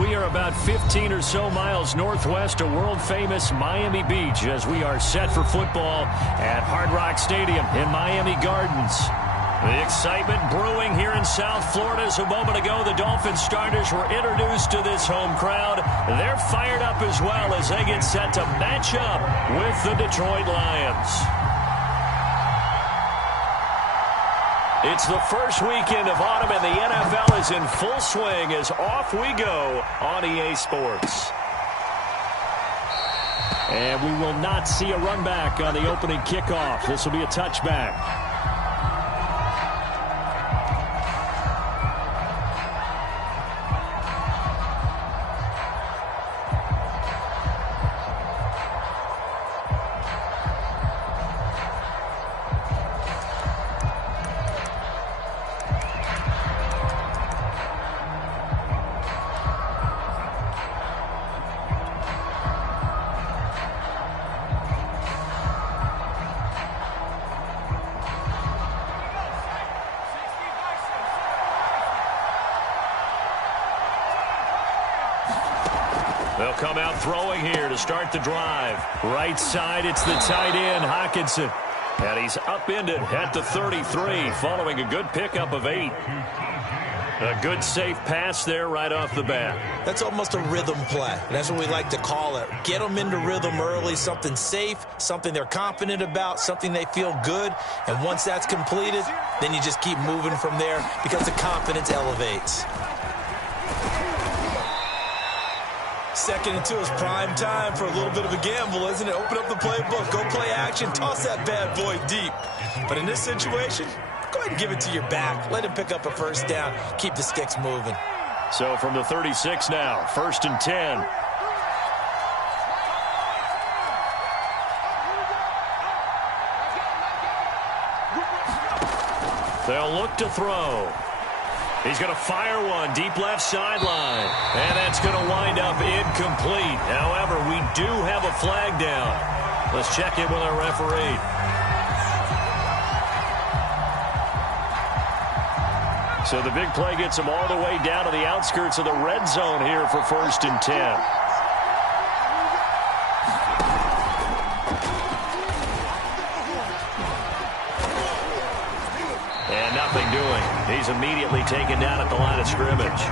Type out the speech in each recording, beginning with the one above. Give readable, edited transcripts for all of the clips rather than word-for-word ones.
we are about 15 or so miles northwest of world-famous Miami Beach as we are set for football at Hard Rock Stadium in Miami Gardens. The excitement brewing here in South Florida as a moment ago the Dolphins starters were introduced to this home crowd. They're fired up as well as they get set to match up with the Detroit Lions. It's the first weekend of autumn and the NFL is in full swing as off we go on EA Sports. And we will not see a run back on the opening kickoff. This will be a touchback. They'll come out throwing here to start the drive. Right side, it's the tight end, Hockenson. And he's upended at the 33 following a good pickup of 8. A good safe pass there right off the bat. That's almost a rhythm play. That's what we like to call it. Get them into rhythm early, something safe, something they're confident about, something they feel good. And once that's completed, then you just keep moving from there because the confidence elevates. 2nd and 2 is prime time for a little bit of a gamble, isn't it? Open up the playbook, go play action, toss that bad boy deep. But in this situation, go ahead and give it to your back. Let him pick up a first down. Keep the sticks moving. So from the 36 now, 1st and 10. They'll look to throw. He's going to fire one deep left sideline. And that's going to wind up incomplete. However, we do have a flag down. Let's check in with our referee. So the big play gets him all the way down to the outskirts of the red zone here for 1st and 10. And nothing doing. He's immediately taken down at the line of scrimmage.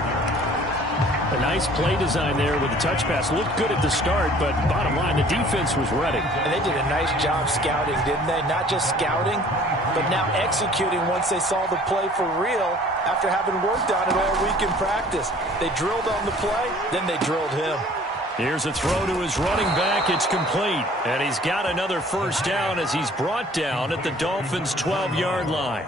A nice play design there with the touch pass. Looked good at the start, but bottom line, the defense was ready. And they did a nice job scouting, didn't they? Not just scouting, but now executing once they saw the play for real after having worked on it all week in practice. They drilled on the play, then they drilled him. Here's a throw to his running back. It's complete. And he's got another first down as he's brought down at the Dolphins' 12-yard line.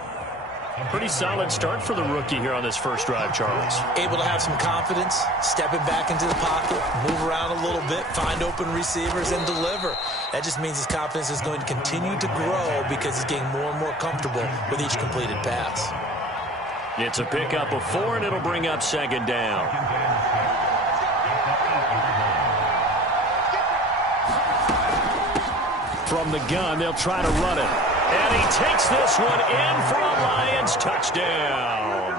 Pretty solid start for the rookie here on this first drive, Charles. Able to have some confidence, stepping back into the pocket, move around a little bit, find open receivers, and deliver. That just means his confidence is going to continue to grow because he's getting more and more comfortable with each completed pass. It's a pickup of 4, and it'll bring up 2nd down. From the gun, they'll try to run it. And he takes this one in for a Lions touchdown.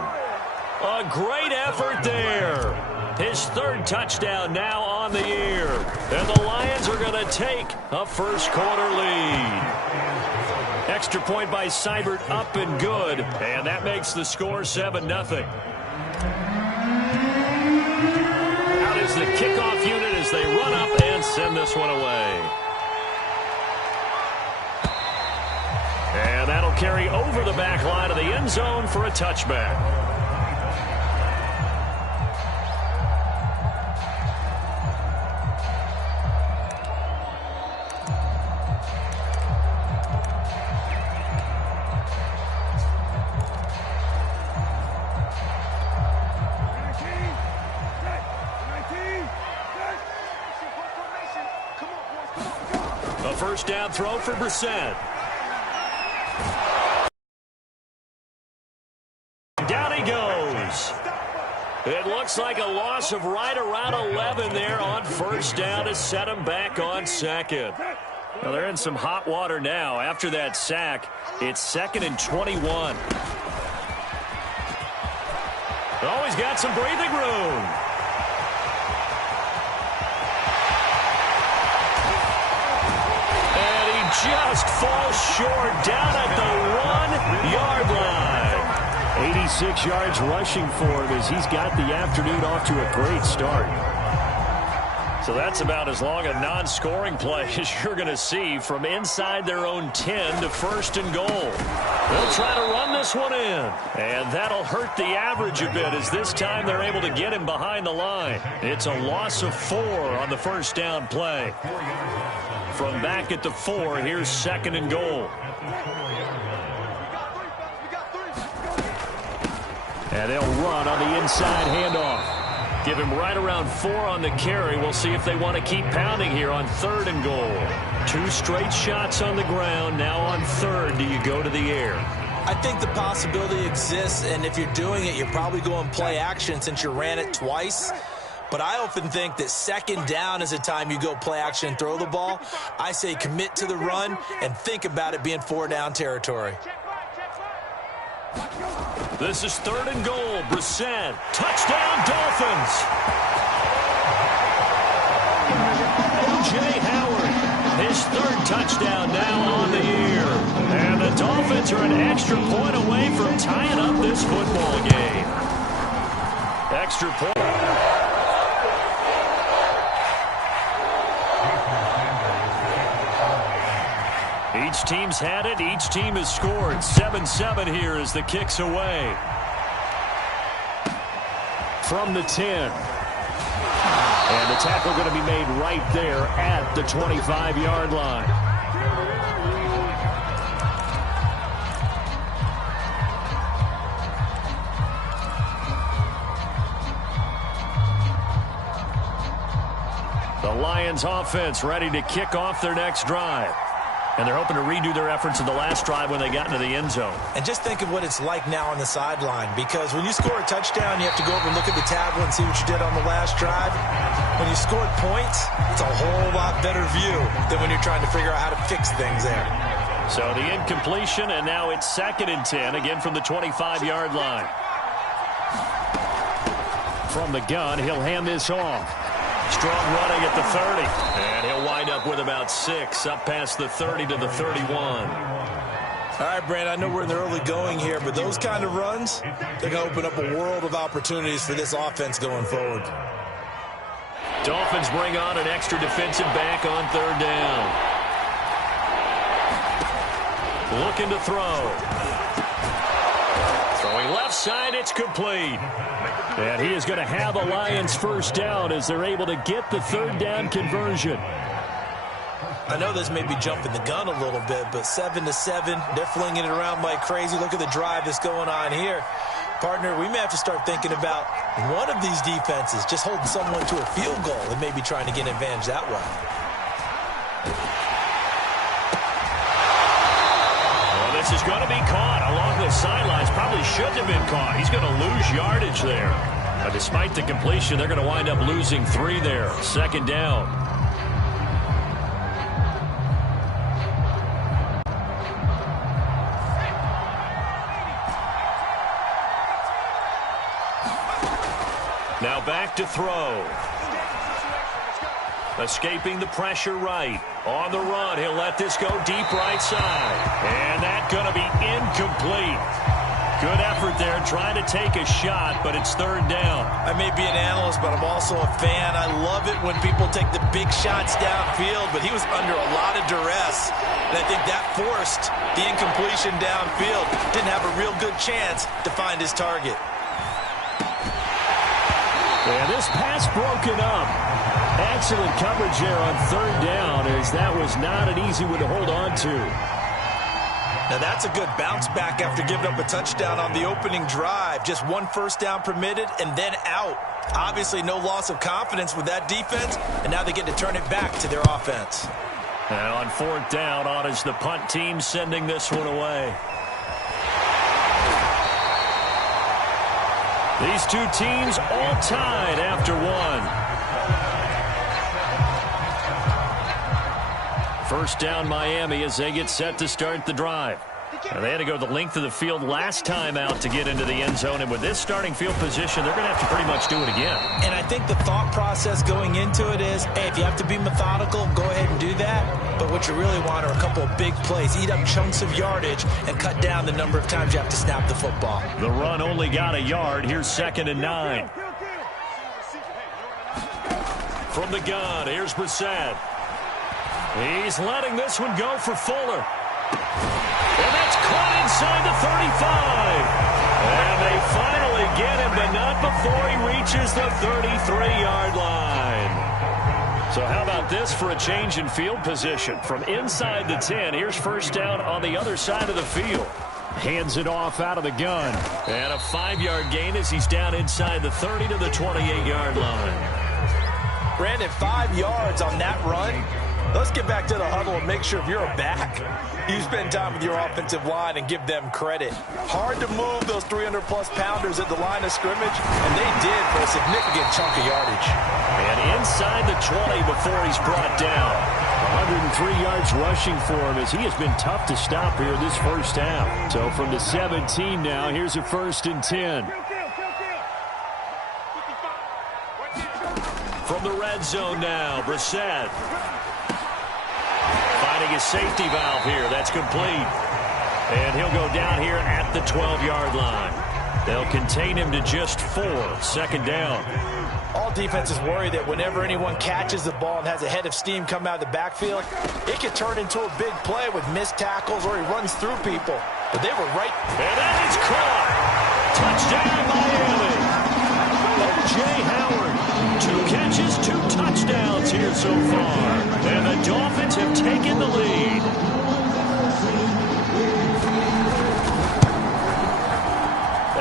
A great effort there. His 3rd touchdown now on the year. And the Lions are going to take a first-quarter lead. Extra point by Seibert up and good. And that makes the score 7-0. Out is the kickoff unit as they run up and send this one away. And that'll carry over the back line of the end zone for a touchback. A first down throw for Brissett. Down he goes. It looks like a loss of right around 11 there on first down to set him back on 2nd. Well, they're in some hot water now. After that sack, it's 2nd and 21. Always got some breathing room. just falls short down at the 1-yard line. 86 yards rushing for him as he's got the afternoon off to a great start. So that's about as long a non-scoring play as you're going to see from inside their own 10 to 1st and goal. They'll try to run this one in, and that'll hurt the average a bit as this time they're able to get him behind the line. It's a loss of 4 on the 1st down play. From back at the 4, here's 2nd and goal. And they'll run on the inside handoff. Give him right around 4 on the carry. We'll see if they want to keep pounding here on 3rd and goal. 2 straight shots on the ground. Now on 3rd, do you go to the air? I think the possibility exists, and if you're doing it, you're probably going play action since you ran it twice. But I often think that 2nd down is a time you go play action and throw the ball. I say commit to the run and think about it being 4 down territory. This is 3rd and goal. Brissett. Touchdown, Dolphins. O.J. Howard. His 3rd touchdown now on the year. And the Dolphins are an extra point away from tying up this football game. Extra point. Each team's had it. Each team has scored. 7-7 here as the kick's away. From the 10. And the tackle going to be made right there at the 25-yard line. The Lions offense ready to kick off their next drive. And they're hoping to redo their efforts in the last drive when they got into the end zone. And just think of what it's like now on the sideline, because when you score a touchdown, you have to go over and look at the tablet and see what you did on the last drive. When you scored points, it's a whole lot better view than when you're trying to figure out how to fix things there. So the incompletion, and now it's 2nd and 10, again from the 25-yard line. From the gun, he'll hand this off. Strong running at the 30. And he'll wind up with about 6 up past the 30 to the 31. All right, Brand, I know we're in the early going here, but those kind of runs, they're going to open up a world of opportunities for this offense going forward. Dolphins bring on an extra defensive back on 3rd down. Looking to throw. Throwing left side, it's complete. And he is going to have a Lions 1st down as they're able to get the 3rd down conversion. I know this may be jumping the gun a little bit, but 7-7, they're flinging it around like crazy. Look at the drive that's going on here. Partner, we may have to start thinking about one of these defenses just holding someone to a field goal and maybe trying to get an advantage that way. Well, this is going to be caught along the sidelines. Probably shouldn't have been caught. He's going to lose yardage there. But despite the completion, they're going to wind up losing 3 there. 2nd down. Now back to throw. Escaping the pressure right. On the run, he'll let this go deep right side. And that's going to be incomplete. Good effort there, trying to take a shot, but it's 3rd down. I may be an analyst, but I'm also a fan. I love it when people take the big shots downfield, but he was under a lot of duress. And I think that forced the incompletion downfield. Didn't have a real good chance to find his target. And this pass broken up. Excellent coverage there on 3rd down, as that was not an easy one to hold on to. Now that's a good bounce back after giving up a touchdown on the opening drive. Just 1 first down permitted and then out. Obviously no loss of confidence with that defense, and now they get to turn it back to their offense. And on 4th down, on is the punt team sending this one away. These two teams all tied after 1. 1st down Miami as they get set to start the drive. And they had to go the length of the field last time out to get into the end zone. And with this starting field position, they're going to have to pretty much do it again. And I think the thought process going into it is, hey, if you have to be methodical, go ahead and do that. But what you really want are a couple of big plays. Eat up chunks of yardage and cut down the number of times you have to snap the football. The run only got a yard. Here's 2nd and 9. From the gun, here's Brissett. He's letting this one go for Fuller. And that's caught inside the 35. And they finally get him, but not before he reaches the 33-yard line. So how about this for a change in field position? From inside the 10, here's 1st down on the other side of the field. Hands it off out of the gun. And a 5-yard gain as he's down inside the 30 to the 28-yard line. Brandon, 5 yards on that run. Let's get back to the huddle and make sure if you're a back, you spend time with your offensive line and give them credit. Hard to move those 300-plus pounders at the line of scrimmage, and they did for a significant chunk of yardage. And inside the 20 before he's brought down. 103 yards rushing for him as he has been tough to stop here this first half. So from the 17 now, here's a 1st and 10. From the red zone now, Brissett. Finding his safety valve here. That's complete. And he'll go down here at the 12-yard line. They'll contain him to just 4. 2nd down. All defenses worry that whenever anyone catches the ball and has a head of steam come out of the backfield, it could turn into a big play with missed tackles or he runs through people. But they were right. And that is caught. Touchdown, Miami. O.J. Howard. 2 catches, 2 touchdowns here so far. And the Dolphins have taken the lead.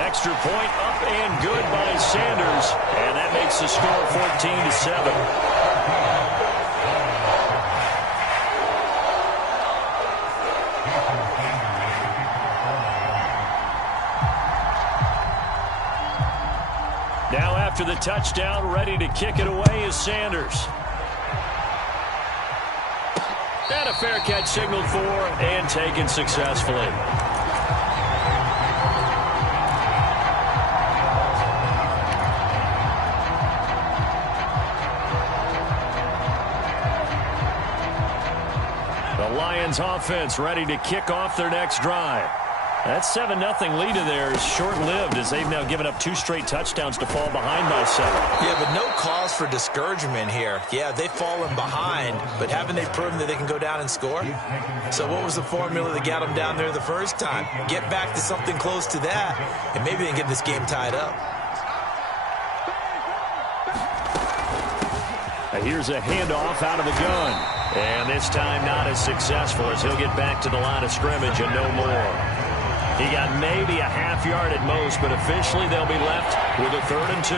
Extra point up and good by Sanders. And that makes the score 14-7. Now after the touchdown, ready to kick it away is Sanders. And a fair catch signaled for and taken successfully. The Lions offense ready to kick off their next drive. That 7-0 lead of theirs is short-lived as they've now given up 2 straight touchdowns to fall behind by 7. Yeah, but no cause for discouragement here. Yeah, they've fallen behind, but haven't they proven that they can go down and score? So what was the formula that got them down there the first time? Get back to something close to that, and maybe they can get this game tied up. Here's a handoff out of the gun. And this time not as successful as he'll get back to the line of scrimmage and no more. He got maybe a half yard at most, but officially they'll be left with a 3rd and 2.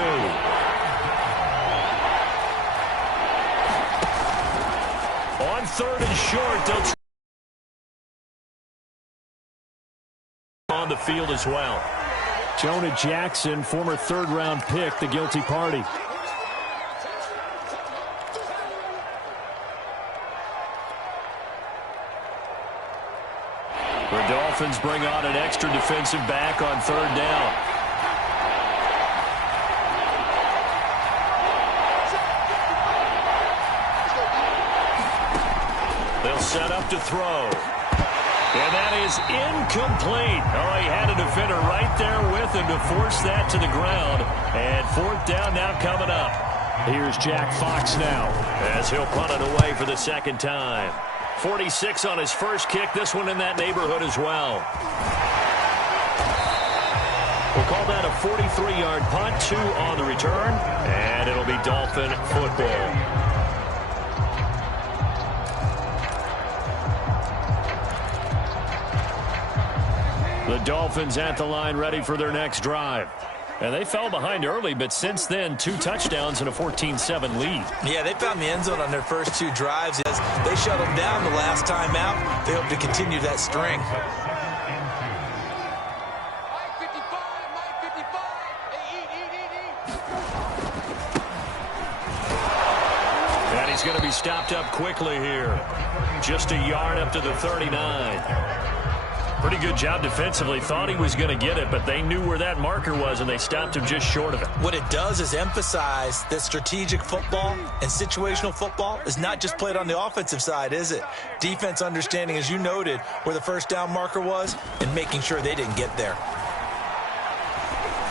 On 3rd and short, they'll on the field as well. Jonah Jackson, former 3rd-round pick, the guilty party. The Dolphins bring on an extra defensive back on 3rd down. They'll set up to throw. And that is incomplete. Oh, he had a defender right there with him to force that to the ground. And 4th down now coming up. Here's Jack Fox now as he'll punt it away for the 2nd time. 46 on his first kick. This one in that neighborhood as well. We'll call that a 43-yard punt, 2 on the return, and it'll be Dolphin football. The Dolphins at the line ready for their next drive. And they fell behind early, but since then, 2 touchdowns and a 14-7 lead. Yeah, they found the end zone on their first 2 drives. As they shut them down the last time out, they hope to continue that string. And he's going to be stopped up quickly here. Just a yard up to the 39. Pretty good job defensively. Thought he was going to get it, but they knew where that marker was, and they stopped him just short of it. What it does is emphasize that strategic football and situational football is not just played on the offensive side, is it? Defense understanding, as you noted, where the first down marker was and making sure they didn't get there.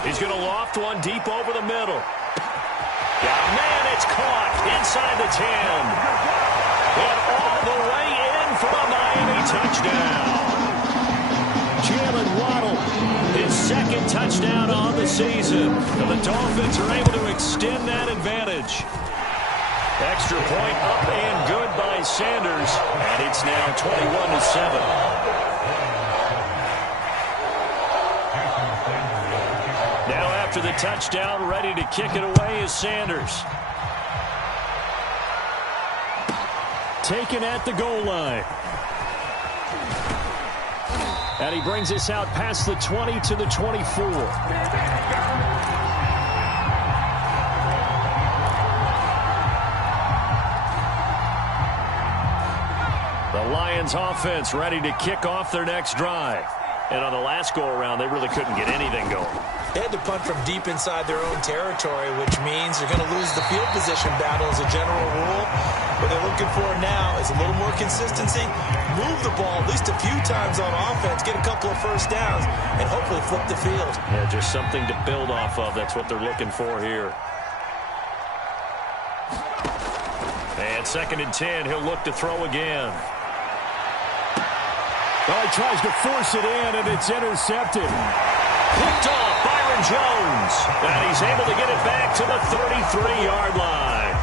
He's going to loft one deep over the middle. Yeah, man, it's caught inside the 10. And all the way in for a Miami touchdown. Jalen Waddle, his second touchdown on the season. And the Dolphins are able to extend that advantage. Extra point up and good by Sanders. And it's now 21-7. Now after the touchdown, ready to kick it away is Sanders. Taken at the goal line. And he brings us out past the 20 to the 24. The Lions offense ready to kick off their next drive. And on the last go-around, they really couldn't get anything going. They had to punt from deep inside their own territory, which means they're going to lose the field position battle as a general rule. What they're looking for now is a little more consistency, move the ball at least a few times on offense, get a couple of first downs, and hopefully flip the field. Yeah, just something to build off of. That's what they're looking for here. And 2nd and 10, he'll look to throw again. Well, he tries to force it in, and it's intercepted. Picked off Byron Jones. And he's able to get it back to the 33-yard line.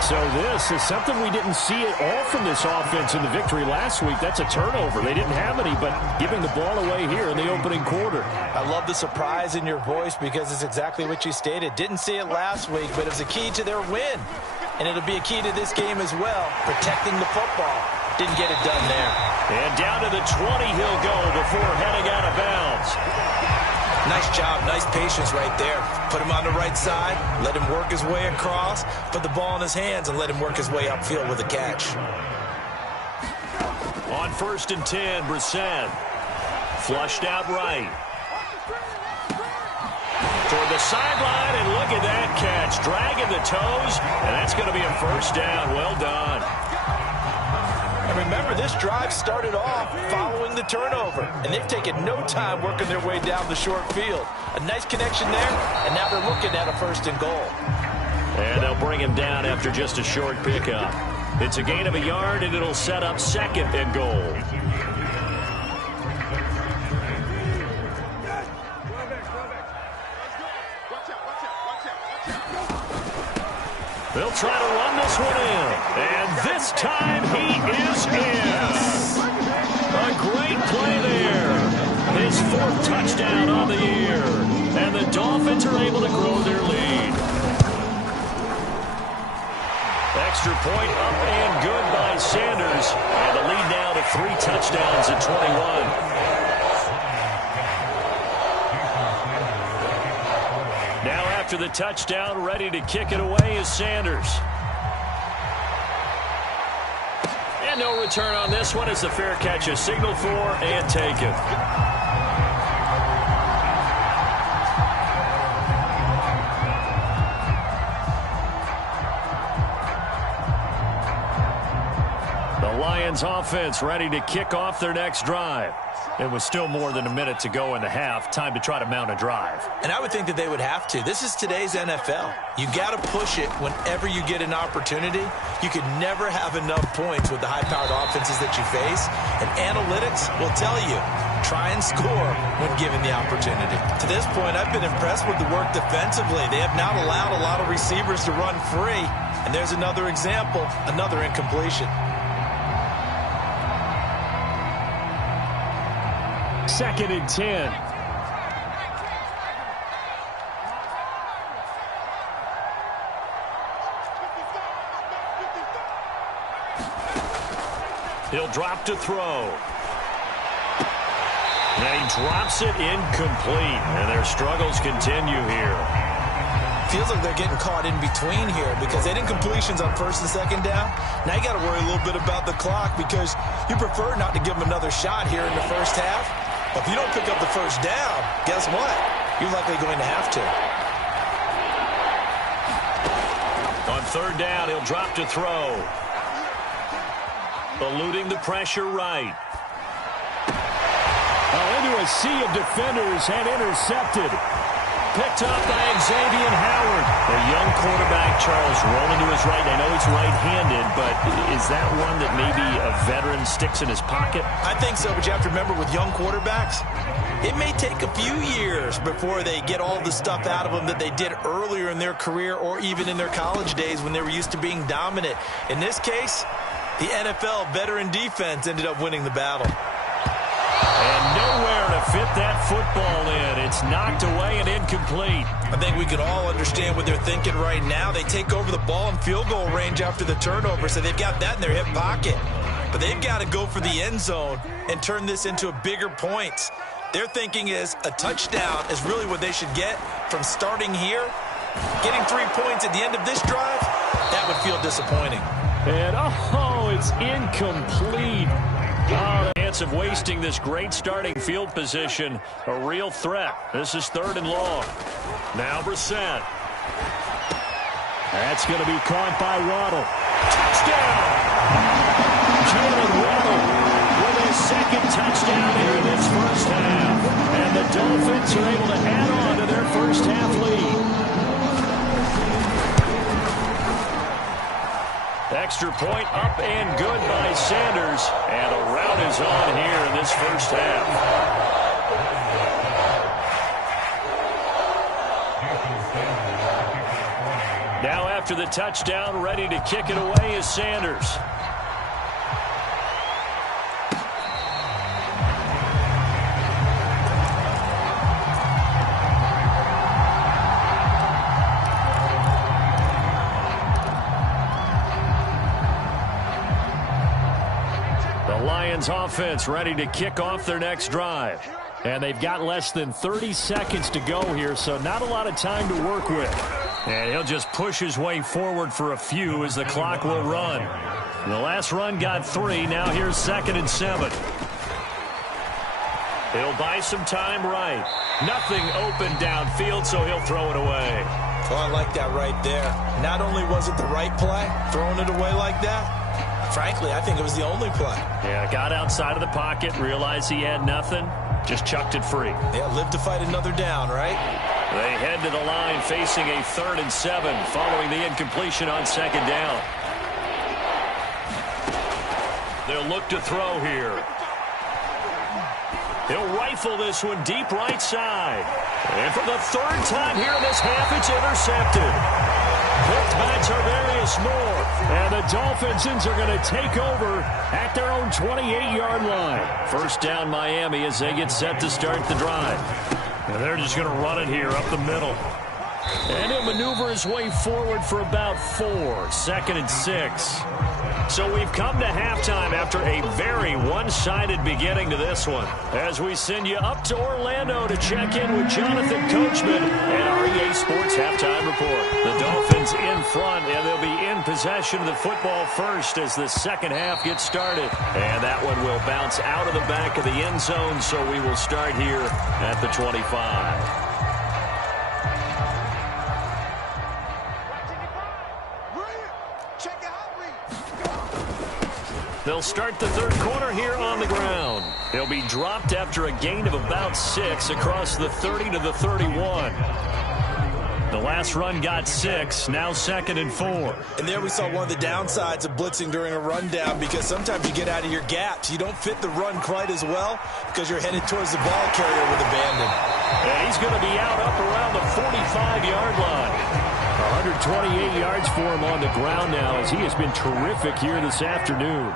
So this is something we didn't see at all from this offense in the victory last week. That's a turnover. They didn't have any, but giving the ball away here in the opening quarter. I love the surprise in your voice because it's exactly what you stated. Didn't see it last week, but it was a key to their win. And it'll be a key to this game as well, protecting the football. Didn't get it done there. And down to the 20 he'll go before heading out of bounds. Nice job, nice patience right there. Put him on the right side, let him work his way across, put the ball in his hands, and let him work his way upfield with a catch. On 1st and 10, Brissett. Flushed out right. Toward the sideline, and look at that catch. Dragging the toes, and that's going to be a first down. Well done. And remember, this drive started off following the turnover, and they've taken no time working their way down the short field. A nice connection there, and now they're looking at a 1st and goal. And they'll bring him down after just a short pickup. It's a gain of a yard, and it'll set up 2nd and goal. They'll try to run this one in. And this time he is in. A great play there. His 4th touchdown on the year. And the Dolphins are able to grow their lead. Extra point up and good by Sanders. And the lead now to 3 touchdowns at 21. Now after the touchdown, ready to kick it away is Sanders. And no return on this one as the fair catch is signaled for and taken. The Lions offense ready to kick off their next drive. It was still more than a minute to go in the half. Time to try to mount a drive. And I would think that they would have to. This is today's NFL. You got to push it whenever you get an opportunity. You could never have enough points with the high-powered offenses that you face. And analytics will tell you, try and score when given the opportunity. To this point, I've been impressed with the work defensively. They have not allowed a lot of receivers to run free. And there's another example, another incompletion. 2nd and 10. He'll drop to throw. And he drops it incomplete. And their struggles continue here. Feels like they're getting caught in between here because they didn't completions on first and second down. Now you got to worry a little bit about the clock because you prefer not to give them another shot here in the first half. But if you don't pick up the first down, guess what? You're likely going to have to. On third down, he'll drop to throw. Eluding the pressure right. Into a sea of defenders and intercepted. Picked up by Xavier Howard. The young quarterback, Charles, rolling to his right. I know he's right-handed, but is that one that maybe a veteran sticks in his pocket? I think so, but you have to remember with young quarterbacks, it may take a few years before they get all the stuff out of them that they did earlier in their career or even in their college days when they were used to being dominant. In this case, the NFL veteran defense ended up winning the battle. And nowhere to fit that football in. It's knocked away and incomplete. I think we could all understand what they're thinking right now. They take over the ball in field goal range after the turnover, so they've got that in their hip pocket. But they've got to go for the end zone and turn this into a bigger points. Their thinking is a touchdown is really what they should get from starting here. Getting 3 points at the end of this drive, that would feel disappointing. And, it's incomplete. The chance of wasting this great starting field position, a real threat. This is third and long. Now Brissett. That's going to be caught by Waddle. Touchdown! Jalen Waddle with his second touchdown here in this first half. And the Dolphins are able to add on to their first half lead. Extra point up and good by Sanders. And a rout is on here in this first half. Now after the touchdown, ready to kick it away is Sanders. Offense ready to kick off their next drive. And they've got less than 30 seconds to go here, so not a lot of time to work with. And he'll just push his way forward for a few as the clock will run. The last run got 3. Now here's 2nd and 7. He'll buy some time right. Nothing open downfield, so he'll throw it away. Oh, I like that right there. Not only was it the right play, throwing it away like that, frankly, I think it was the only play. Yeah, got outside of the pocket, realized he had nothing, just chucked it free. Yeah, live to fight another down, right? They head to the line facing a 3rd and 7 following the incompletion on 2nd down. They'll look to throw here. He'll rifle this one deep right side. And for the 3rd time here in this half, it's intercepted. Picked by Tarvarius Moore. And the Dolphins are going to take over at their own 28-yard line. First down Miami as they get set to start the drive. And they're just going to run it here up the middle. And he'll maneuver his way forward for about 4. 2nd and 6. So we've come to halftime after a very one-sided beginning to this one. As we send you up to Orlando to check in with Jonathan Coachman and our EA Sports Halftime Report. The Dolphins in front, and they'll be in possession of the football first as the second half gets started. And that one will bounce out of the back of the end zone, so we will start here at the 25. They'll start the third quarter here on the ground. He'll be dropped after a gain of about 6 across the 30 to the 31. The last run got 6, now 2nd and 4. And there we saw one of the downsides of blitzing during a rundown because sometimes you get out of your gaps. You don't fit the run quite as well because you're headed towards the ball carrier with abandon. And he's going to be out up around the 45-yard line. 128 yards for him on the ground now as he has been terrific here this afternoon.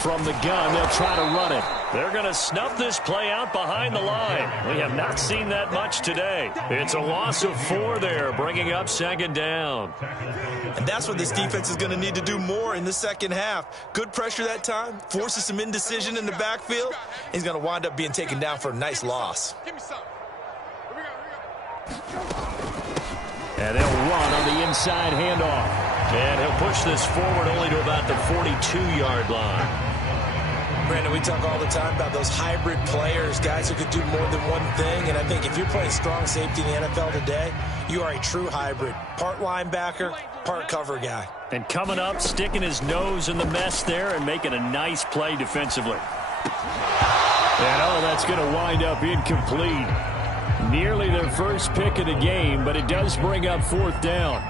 From the gun, they'll try to run it. They're going to snuff this play out behind the line. We have not seen that much today. It's a loss of 4 there, bringing up 2nd down. And that's what this defense is going to need to do more in the second half. Good pressure that time, forces some indecision in the backfield. He's going to wind up being taken down for a nice loss. And they'll run on the inside handoff. And he'll push this forward only to about the 42-yard line. Brandon, we talk all the time about those hybrid players, guys who could do more than one thing. And I think if you're playing strong safety in the NFL today, you are a true hybrid. Part linebacker, part cover guy. And coming up, sticking his nose in the mess there and making a nice play defensively. And that's going to wind up incomplete. Nearly their first pick of the game, but it does bring up fourth down.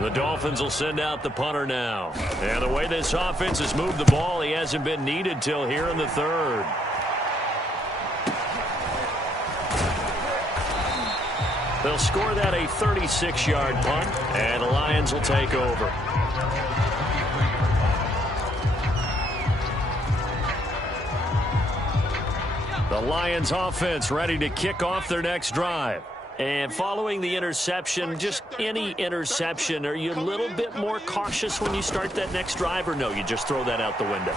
The Dolphins will send out the punter now. And the way this offense has moved the ball, he hasn't been needed till here in the third. They'll score that a 36-yard punt, and the Lions will take over. The Lions offense ready to kick off their next drive. And following the interception, just any interception, are you a little bit more cautious when you start that next drive, or no, you just throw that out the window?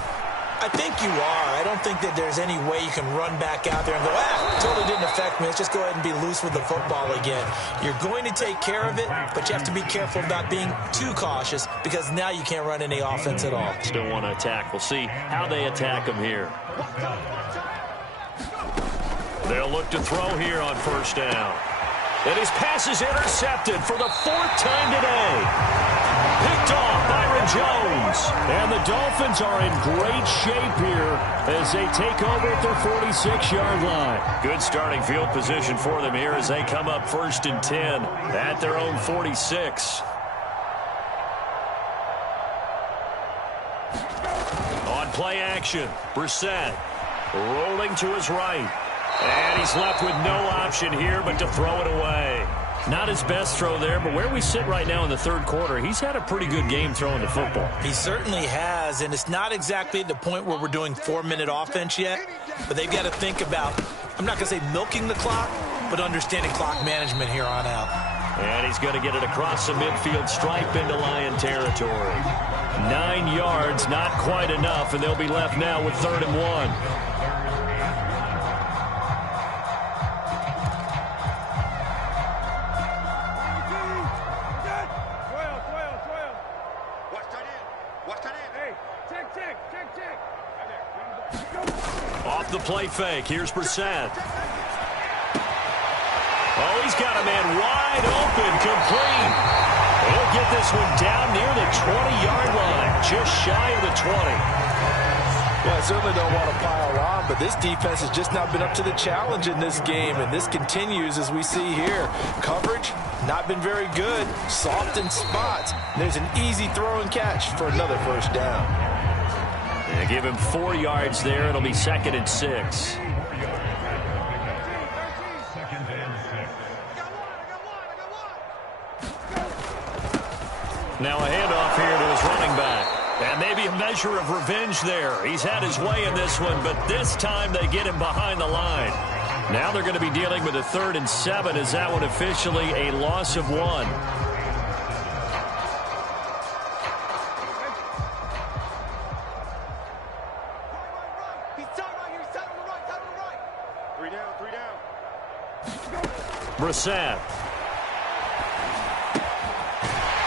I think you are. I don't think that there's any way you can run back out there and go, totally didn't affect me. Let's just go ahead and be loose with the football again. You're going to take care of it, but you have to be careful about being too cautious because now you can't run any offense at all. Still want to attack. We'll see how they attack him here. They'll look to throw here on first down. And his pass is intercepted for the fourth time today. Picked off Byron Jones. And the Dolphins are in great shape here as they take over at their 46-yard line. Good starting field position for them here as they come up 1st and 10 at their own 46. On play action, Brissett rolling to his right. And he's left with no option here but to throw it away. Not his best throw there, but where we sit right now in the third quarter, he's had a pretty good game throwing the football. He certainly has, and it's not exactly at the point where we're doing 4-minute offense yet, but they've got to think about, I'm not going to say milking the clock, but understanding clock management here on out. And he's going to get it across the midfield stripe into Lion territory. 9 yards, not quite enough, and they'll be left now with 3rd and 1. Off the play fake. Here's Brissett. Oh, he's got a man wide open, complete. He'll get this one down near the 20-yard line, just shy of the 20. Well, I certainly don't want to pile on, but this defense has just not been up to the challenge in this game, and this continues as we see here. Coverage, not been very good. Soft in spots. There's an easy throw and catch for another first down. They give him 4 yards there. It'll be 2nd and 6. Now a handoff here to his running back. And maybe a measure of revenge there. He's had his way in this one, but this time they get him behind the line. Now they're going to be dealing with a 3rd and 7. Is that one officially a loss of 1? Brissett.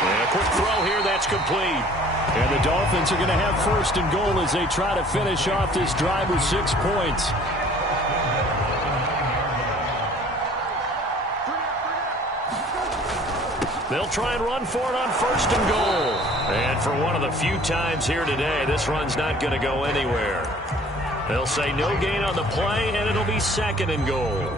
And a quick throw here, that's complete. And the Dolphins are going to have 1st and goal as they try to finish off this drive with 6 points. They'll try and run for it on 1st and goal. And for one of the few times here today, this run's not going to go anywhere. They'll say no gain on the play, and it'll be 2nd and goal.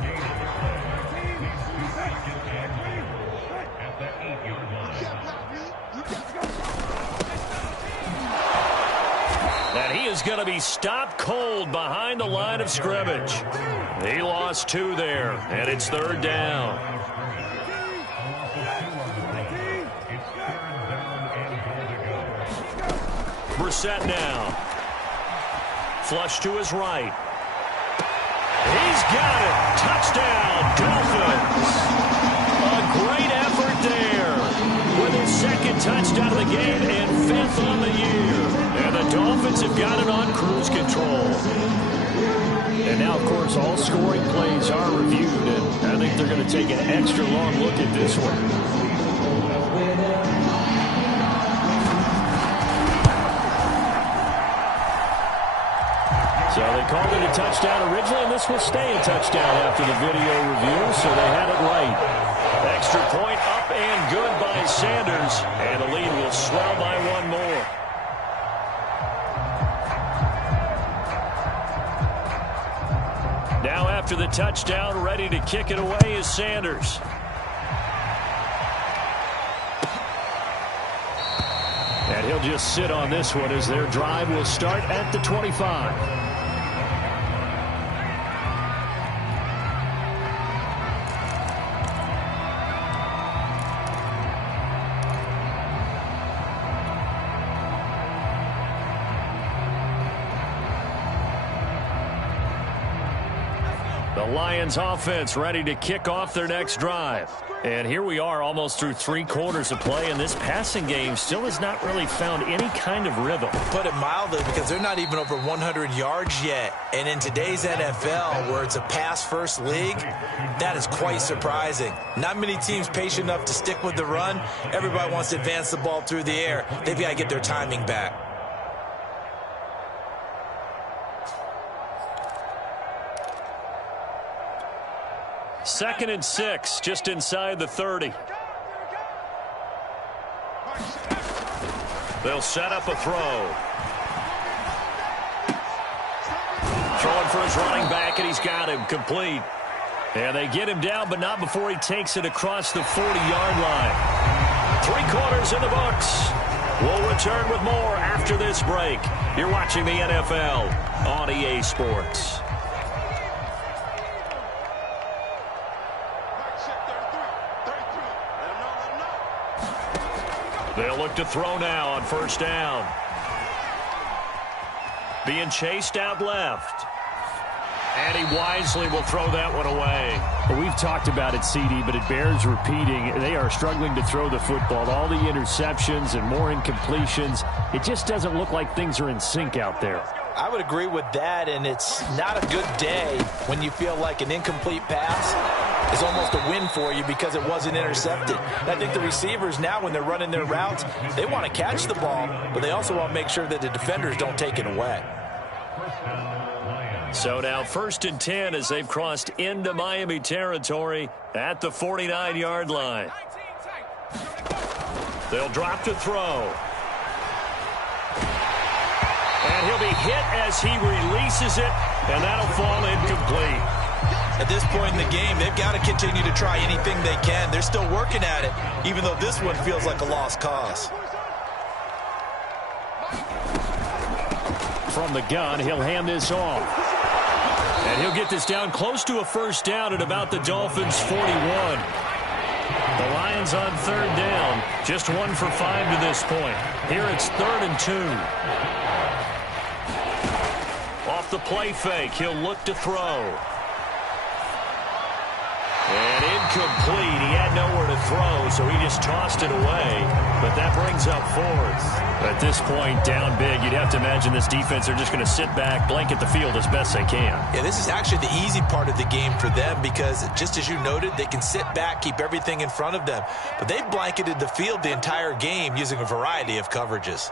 And he is going to be stopped cold behind the line of scrimmage. He lost 2 there, and it's 3rd down. Brissett now. Flush to his right. He's got it. Touchdown, Dolphins. A great effort there. With his 2nd touchdown of the game and 5th on the year. And the Dolphins have got it on cruise control. And now Now, of course, all scoring plays are reviewed, and I think they're going to take an extra long look at this one. So they called it a touchdown originally, and this will stay a touchdown after the video review, so they had it right. Extra point up and good by Sanders, and the lead will swell by one more. Now after the touchdown, ready to kick it away is Sanders. And he'll just sit on this one as their drive will start at the 25. The Lions offense ready to kick off their next drive. And here we are almost through 3 quarters of play, and this passing game still has not really found any kind of rhythm. Put it mildly, because they're not even over 100 yards yet. And in today's NFL, where it's a pass-first league, that is quite surprising. Not many teams patient enough to stick with the run. Everybody wants to advance the ball through the air. They've got to get their timing back. Second and 6, just inside the 30. They'll set up a throw. Throwing for his running back, and he's got him complete. And they get him down, but not before he takes it across the 40-yard line. 3 quarters in the books. We'll return with more after this break. You're watching the NFL on EA Sports. They'll look to throw now on first down. Being chased out left. And he wisely will throw that one away. Well, we've talked about it, CD, but it bears repeating. They are struggling to throw the football. All the interceptions and more incompletions. It just doesn't look like things are in sync out there. I would agree with that, and it's not a good day when you feel like an incomplete pass is almost a win for you because it wasn't intercepted. And I think the receivers now, when they're running their routes, they want to catch the ball, but they also want to make sure that the defenders don't take it away. So now 1st and 10 as they've crossed into Miami territory at the 49-yard line. They'll drop to throw. And he'll be hit as he releases it, and that'll fall incomplete. At this point in the game, they've got to continue to try anything they can. They're still working at it, even though this one feels like a lost cause. From the gun, he'll hand this off. And he'll get this down close to a first down at about the Dolphins' 41. The Lions on 3rd down, just 1 for 5 to this point. Here it's 3rd and 2. Off the play fake, he'll look to throw. And incomplete. He had nowhere to throw, so he just tossed it away. But that brings up 4th. At this point, down big, you'd have to imagine this defense are just going to sit back, blanket the field as best they can. Yeah, this is actually the easy part of the game for them because, just as you noted, they can sit back, keep everything in front of them. But they've blanketed the field the entire game using a variety of coverages.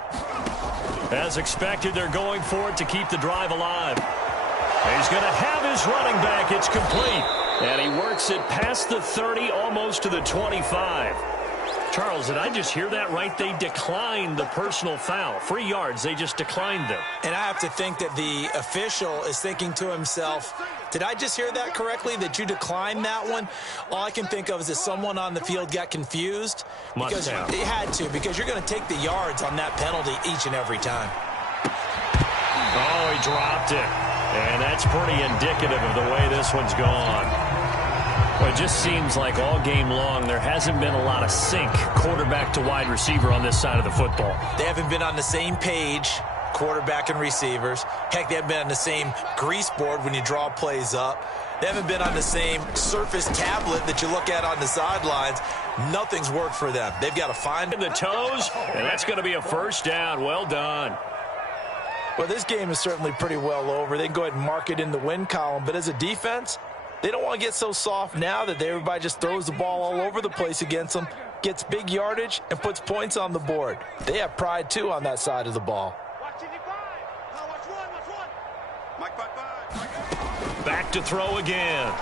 As expected, they're going for it to keep the drive alive. He's going to have his running back. It's complete. And he works it past the 30, almost to the 25. Charles, did I just hear that right? They declined the personal foul. 3 yards, they just declined them. And I have to think that the official is thinking to himself, did I just hear that correctly, that you declined that one? All I can think of is that someone on the field got confused. Must have. It had to, because you're going to take the yards on that penalty each and every time. Oh, he dropped it. And that's pretty indicative of the way this one's gone. Well, it just seems like all game long there hasn't been a lot of sync quarterback to wide receiver on this side of the football. They haven't been on the same page, quarterback and receivers. Heck, they haven't been on the same grease board when you draw plays up. They haven't been on the same Surface tablet that you look at on the sidelines. Nothing's worked for them. They've got to find the toes, and that's going to be a first down. Well done. Well, this game is certainly pretty well over. They can go ahead and mark it in the win column. But as a defense, they don't want to get so soft now that everybody just throws the ball all over the place against them, gets big yardage, and puts points on the board. They have pride, too, on that side of the ball. Back to throw again.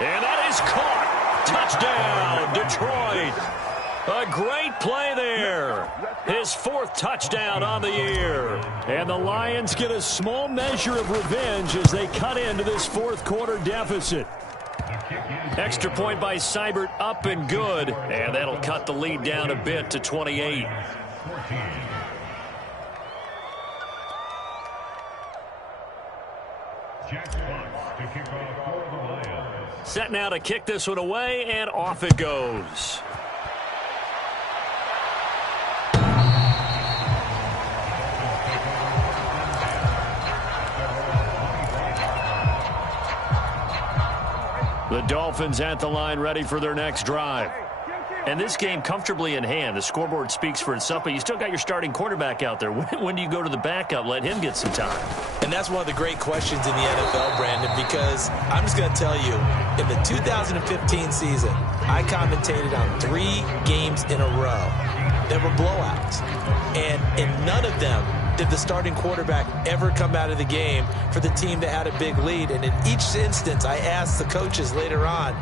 And that is caught. Touchdown, Detroit. A great play there. His 4th touchdown on the year. And the Lions get a small measure of revenge as they cut into this 4th quarter deficit. Extra point by Seibert, up and good. And that'll cut the lead down a bit to 28. Set now to kick this one away, and off it goes. The Dolphins at the line, ready for their next drive. And this game comfortably in hand. The scoreboard speaks for itself, but you still got your starting quarterback out there. When do you go to the backup? Let him get some time. And that's one of the great questions in the NFL, Brandon, because I'm just going to tell you, in the 2015 season, I commentated on 3 games in a row that were blowouts. And in none of them did the starting quarterback ever come out of the game for the team that had a big lead. And in each instance, I asked the coaches later on,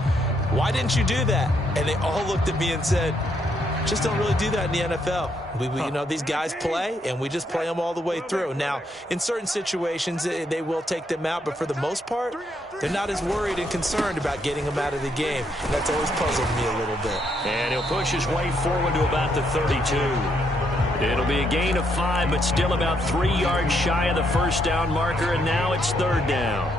why didn't you do that? And they all looked at me and said, just don't really do that in the NFL. You know, these guys play, and we just play them all the way through. Now, in certain situations, they will take them out, but for the most part, they're not as worried and concerned about getting them out of the game. And that's always puzzled me a little bit. And he'll push his way forward to about the 32. It'll be a gain of 5, but still about 3 yards shy of the first down marker, and now it's 3rd down.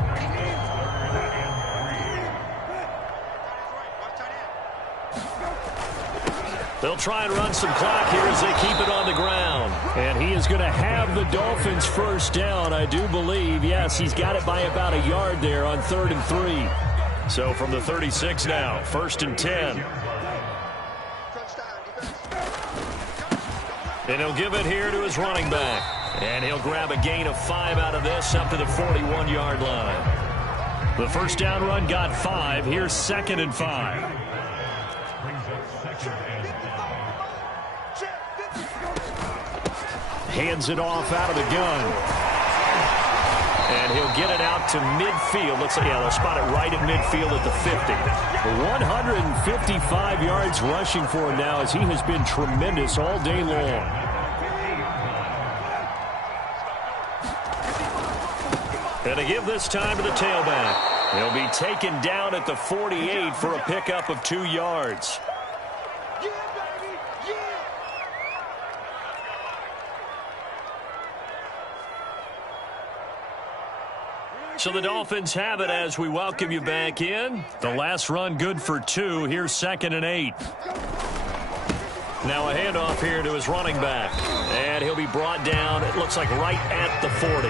They'll try and run some clock here as they keep it on the ground. And he is going to have the Dolphins first down, I do believe. Yes, he's got it by about a yard there on 3rd and 3. So from the 36 now, 1st and 10. And he'll give it here to his running back. And he'll grab a gain of 5 out of this up to the 41-yard line. The first down run got 5. Here's 2nd and 5. Hands it off out of the gun. And he'll get it out to midfield. Looks like, yeah, they'll spot it right at midfield at the 50. 155 yards rushing for him now as he has been tremendous all day long. And to give this time to the tailback. He'll be taken down at the 48 for a pickup of 2 yards. So the Dolphins have it as we welcome you back in. The last run good for 2. Here's 2nd and 8. Now a handoff here to his running back. And he'll be brought down, it looks like, right at the 40.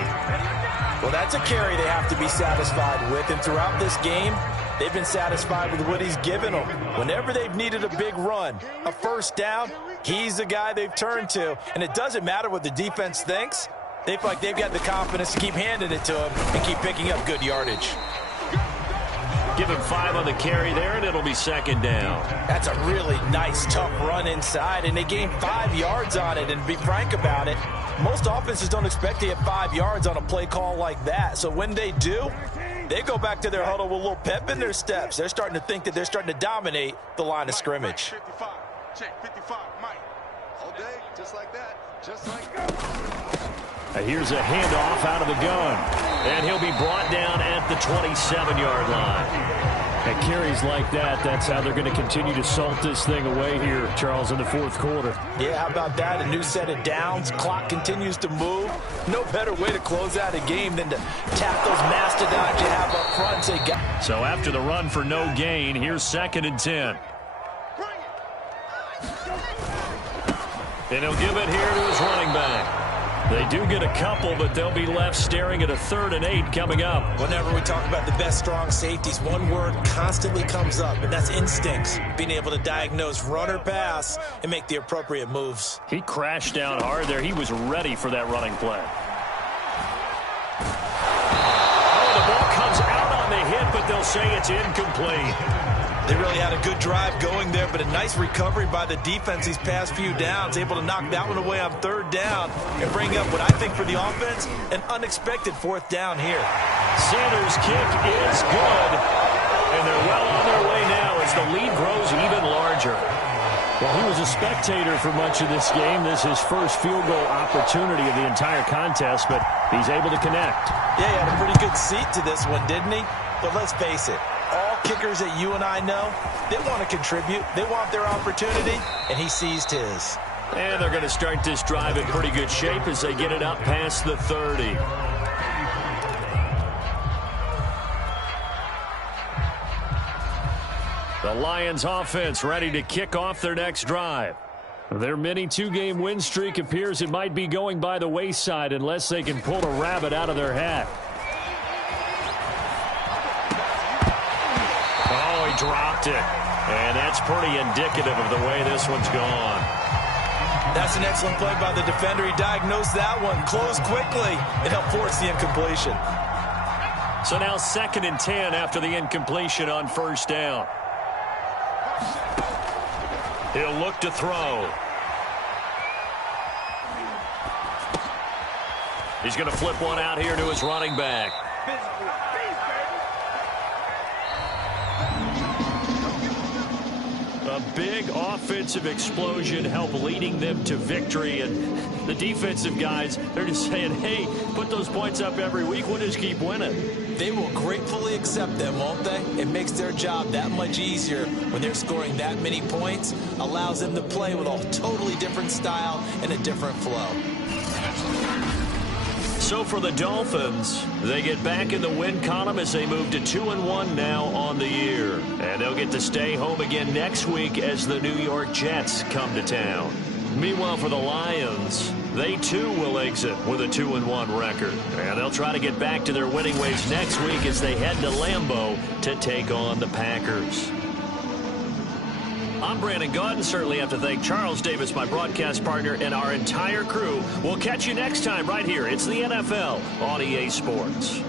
Well, that's a carry they have to be satisfied with. And throughout this game, they've been satisfied with what he's given them. Whenever they've needed a big run, a first down, he's the guy they've turned to. And it doesn't matter what the defense thinks. They feel like they've got the confidence to keep handing it to him and keep picking up good yardage. Give him 5 on the carry there, and it'll be 2nd down. That's a really nice, tough run inside, and they gained 5 yards on it. And to be frank about it, most offenses don't expect to get 5 yards on a play call like that. So when they do, they go back to their huddle with a little pep in their steps. They're starting to think that they're starting to dominate the line of scrimmage. 55, check 55, Mike. All day, just like that, just like that. Here's a handoff out of the gun. And he'll be brought down at the 27-yard line. At carries like that, that's how they're going to continue to salt this thing away here, Charles, in the 4th quarter. Yeah, how about that? A new set of downs. Clock continues to move. No better way to close out a game than to tap those mastodons you have up front and say, so after the run for no gain, here's 2nd and 10. And he'll give it here to his running back. They do get a couple, but they'll be left staring at a 3rd and 8 coming up. Whenever we talk about the best strong safeties, one word constantly comes up, and that's instincts. Being able to diagnose run or pass and make the appropriate moves. He crashed down hard there. He was ready for that running play. Oh, the ball comes out on the hit, but they'll say it's incomplete. They really had a good drive going there, but a nice recovery by the defense these past few downs, able to knock that one away on 3rd down and bring up what I think for the offense, an unexpected 4th down here. Sanders' kick is good, and they're well on their way now as the lead grows even larger. Well, he was a spectator for much of this game. This is his first field goal opportunity of the entire contest, but he's able to connect. Yeah, he had a pretty good seat to this one, didn't he? But let's face it, all kickers that you and I know, they want to contribute. They want their opportunity, and he seized his. And they're going to start this drive in pretty good shape as they get it up past the 30. The Lions offense ready to kick off their next drive. Their mini 2-game win streak appears it might be going by the wayside unless they can pull a rabbit out of their hat. Oh, he dropped it. And that's pretty indicative of the way this one's gone. That's an excellent play by the defender. He diagnosed that one, closed quickly, and helped force the incompletion. So now 2nd and 10 after the incompletion on 1st down. He'll look to throw. He's going to flip one out here to his running back. A big offensive explosion helped leading them to victory. And the defensive guys, they're just saying, hey, put those points up every week. We'll just keep winning. They will gratefully accept them, won't they? It makes their job that much easier when they're scoring that many points. Allows them to play with a totally different style and a different flow. So for the Dolphins, they get back in the win column as they move to 2-1 now on the year. And they'll get to stay home again next week as the New York Jets come to town. Meanwhile, for the Lions, they too will exit with a 2-1 record. And they'll try to get back to their winning ways next week as they head to Lambeau to take on the Packers. I'm Brandon Gaudin. Certainly have to thank Charles Davis, my broadcast partner, and our entire crew. We'll catch you next time right here. It's the NFL on EA Sports.